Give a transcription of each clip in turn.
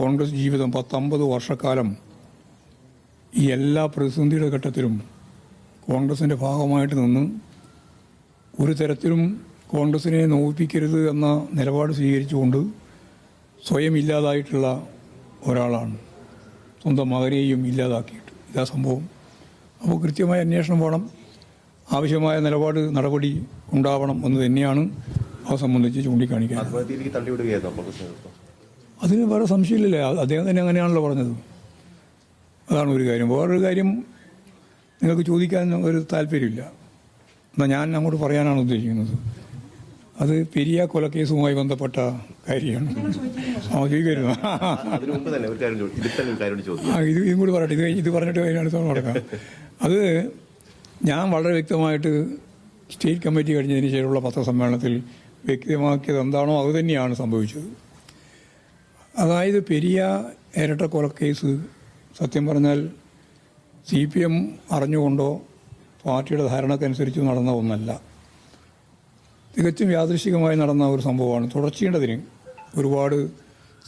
കോൺഗ്രസ് ജീവിതം പത്തമ്പത് വർഷക്കാലം ഈ എല്ലാ പ്രതിസന്ധിയുടെ ഘട്ടത്തിലും കോൺഗ്രസിന്റെ ഭാഗമായിട്ട് നിന്ന് ഒരു തരത്തിലും കോൺഗ്രസിനെ നോവിപ്പിക്കരുത് എന്ന നിലപാട് സ്വീകരിച്ചുകൊണ്ട് സ്വയം ഇല്ലാതായിട്ടുള്ള ഒരാളാണ്. സ്വന്തം മകനെയും ഇല്ലാതാക്കിയിട്ട്. ഇതാ സംഭവം. അപ്പോൾ കൃത്യമായ അന്വേഷണം വേണം. ആവശ്യമായ നിലപാട് നടപടി ഉണ്ടാവണം എന്ന് തന്നെയാണ് അവ സംബന്ധിച്ച് ചൂണ്ടിക്കാണിക്കാൻ അതിന് വേറെ സംശയമില്ലല്ലേ? അദ്ദേഹം തന്നെ അങ്ങനെയാണല്ലോ പറഞ്ഞത്. അതാണ് ഒരു കാര്യം. വേറൊരു കാര്യം നിങ്ങൾക്ക് ചോദിക്കാൻ ഒരു താല്പര്യമില്ല. എന്നാൽ ഞാൻ അങ്ങോട്ട് പറയാനാണ് ഉദ്ദേശിക്കുന്നത്. അത് പെരിയ കൊലക്കേസുമായി ബന്ധപ്പെട്ട കാര്യമാണ്. ആ ചോദിക്കരുത് ഇത് ഇതും കൂടി പറയട്ടെ. ഇത് ഇത് പറഞ്ഞിട്ട് കഴിഞ്ഞ അടുത്ത നടക്കാം. അത് ഞാൻ വളരെ വ്യക്തമായിട്ട് സ്റ്റേറ്റ് കമ്മിറ്റി കഴിഞ്ഞതിന് ശേഷമുള്ള പത്രസമ്മേളനത്തിൽ വ്യക്തമാക്കിയത് എന്താണോ അത് തന്നെയാണ് സംഭവിച്ചത്. അതായത് പെരിയ ഇരട്ട കൊലക്കേസ് സത്യം പറഞ്ഞാൽ സി പി എം അറിഞ്ഞുകൊണ്ടോ പാർട്ടിയുടെ ധാരണക്കനുസരിച്ച് നടന്ന ഒന്നല്ല. തികച്ചും യാദൃശികമായി നടന്ന ഒരു സംഭവമാണ്. തുടർച്ചയേണ്ടതിന് ഒരുപാട്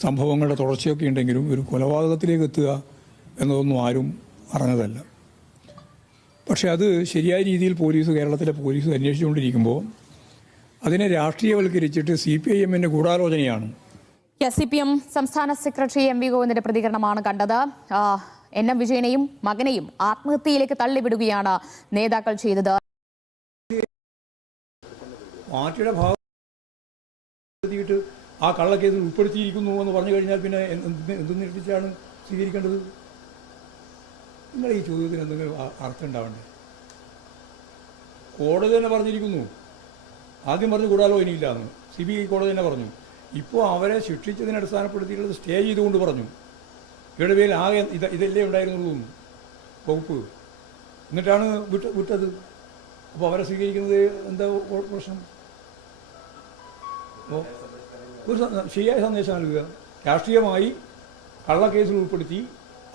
സംഭവങ്ങളുടെ തുടർച്ചയൊക്കെ ഉണ്ടെങ്കിലും ഒരു കൊലപാതകത്തിലേക്ക് എത്തുക എന്നതൊന്നും ആരും അറിഞ്ഞതല്ല. പക്ഷേ അത് ശരിയായ രീതിയിൽ പോലീസ് കേരളത്തിലെ പോലീസ് അന്വേഷിച്ചുകൊണ്ടിരിക്കുമ്പോൾ അതിനെ രാഷ്ട്രീയവൽക്കരിച്ചിട്ട് സി പി ഐ എമ്മിന്റെ ഗൂഢാലോചനയാണ് സി പി എം സംസ്ഥാന സെക്രട്ടറി എം വി ഗോവിന്ദന്റെ പ്രതികരണമാണ് കണ്ടത്. എൻ എം വിജയനെയും മകനെയും ആത്മഹത്യയിലേക്ക് തള്ളിവിടുകയാണ് നേതാക്കൾ ചെയ്തത്. പാർട്ടിയുടെ ഭാഗം എഴുതിയിട്ട് ആ കള്ളക്കേസിൽ ഉൾപ്പെടുത്തിയിരിക്കുന്നു എന്ന് പറഞ്ഞു കഴിഞ്ഞാൽ പിന്നെ എന്ത് നിർത്തിച്ചാണ് സ്വീകരിക്കേണ്ടത്? നിങ്ങൾ ഈ ചോദ്യത്തിന് എന്തെങ്കിലും അർത്ഥം ഉണ്ടാവണ്ടേ? കോടതി തന്നെ പറഞ്ഞിരിക്കുന്നു. ആദ്യം പറഞ്ഞു കൂടാലോ ഇനിയില്ലാന്ന് സി ബി ഐ കോടതി തന്നെ പറഞ്ഞു. ഇപ്പോൾ അവരെ ശിക്ഷിച്ചതിനെ അടിസ്ഥാനപ്പെടുത്തിയിട്ടുള്ളത് സ്റ്റേ ചെയ്തുകൊണ്ട് പറഞ്ഞു. പേരിൽ ആകെ ഇത് ഇതല്ലേ ഉണ്ടായിരുന്നുള്ളൂ വകുപ്പ്. എന്നിട്ടാണ് വിട്ട വിട്ടത്. അപ്പോൾ അവരെ സ്വീകരിക്കുന്നത് എന്താ പ്രശ്നം? ഒരു ശരിയായ സന്ദേശം നൽകുക. രാഷ്ട്രീയമായി കള്ളക്കേസിൽ ഉൾപ്പെടുത്തി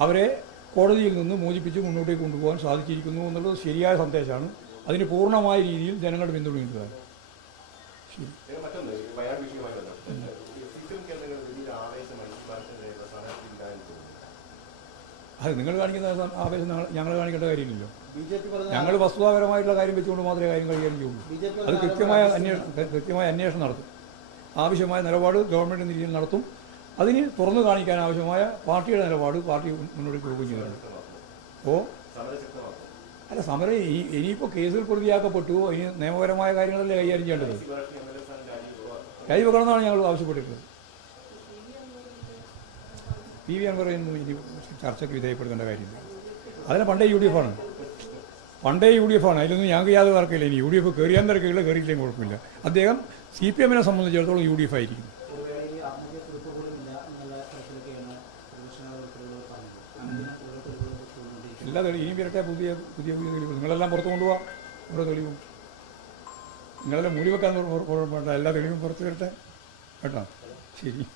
അവരെ കോടതിയിൽ നിന്ന് മോചിപ്പിച്ച് മുന്നോട്ടേക്ക് കൊണ്ടുപോകാൻ സാധിച്ചിരിക്കുന്നു എന്നുള്ളത് ശരിയായ സന്ദേശമാണ്. അതിന് പൂർണമായ രീതിയിൽ ജനങ്ങളുടെ പിന്തുണയുണ്ടാകും ശരി. അത് നിങ്ങൾ കാണിക്കുന്ന ആവേശം ഞങ്ങൾ- കാണിക്കേണ്ട കാര്യമില്ലല്ലോ. ഞങ്ങൾ വസ്തുതാപരമായിട്ടുള്ള കാര്യം വെച്ചുകൊണ്ട് മാത്രമേ കാര്യം കൈകാര്യം ചെയ്യുള്ളൂ അത് കൃത്യമായ അന്വേഷണം കൃത്യമായ അന്വേഷണം നടത്തും. ആവശ്യമായ നിലപാട് ഗവൺമെന്റ് രീതിയിൽ നടത്തും. അതിന് തുറന്നു കാണിക്കാൻ ആവശ്യമായ പാർട്ടിയുടെ നിലപാട് പാർട്ടി മുന്നോട്ട് കൊടുക്കുകയും ചെയ്യുന്നുണ്ട്. അപ്പോൾ അല്ല സമരം ഇനി ഇനിയിപ്പോൾ കേസിൽ പ്രതിയാക്കപ്പെട്ടു. ഇനി നിയമപരമായ കാര്യങ്ങളല്ലേ കൈകാര്യം ചെയ്യേണ്ടത്? രാജിവെക്കണമെന്നാണ് ഞങ്ങൾ ആവശ്യപ്പെട്ടിട്ടുള്ളത്. പി വി അൻവറൊന്നും ഇനി ചർച്ചയ്ക്ക് വിധേയപ്പെടുത്തേണ്ട കാര്യമില്ല. അതിന് പണ്ടേ യു ഡി എഫ് ആണ്. പണ്ടേ യു ഡി എഫ് ആണ്. അതിലൊന്നും ഞങ്ങൾക്ക് യാതൊരു തർക്കമില്ല. ഇനി യു ഡി എഫ് കയറിയാൻ തിരക്കില്ല കയറിയില്ലെങ്കിൽ കുഴപ്പമില്ല. അദ്ദേഹം സി പി എമ്മിനെ സംബന്ധിച്ചിടത്തോളം യു ഡി എഫ് ആയിരിക്കും. എല്ലാ തെളിവും ഇനിയും വരട്ടെ പുതിയ പുതിയ പുതിയ തെളിവ് നിങ്ങളെല്ലാം പുറത്തു കൊണ്ടുപോകാം ഓരോ തെളിവും. നിങ്ങളെല്ലാം മൂടി വെക്കാൻ എല്ലാ തെളിവും പുറത്തു വരട്ടെ. കേട്ടോ? ശരി.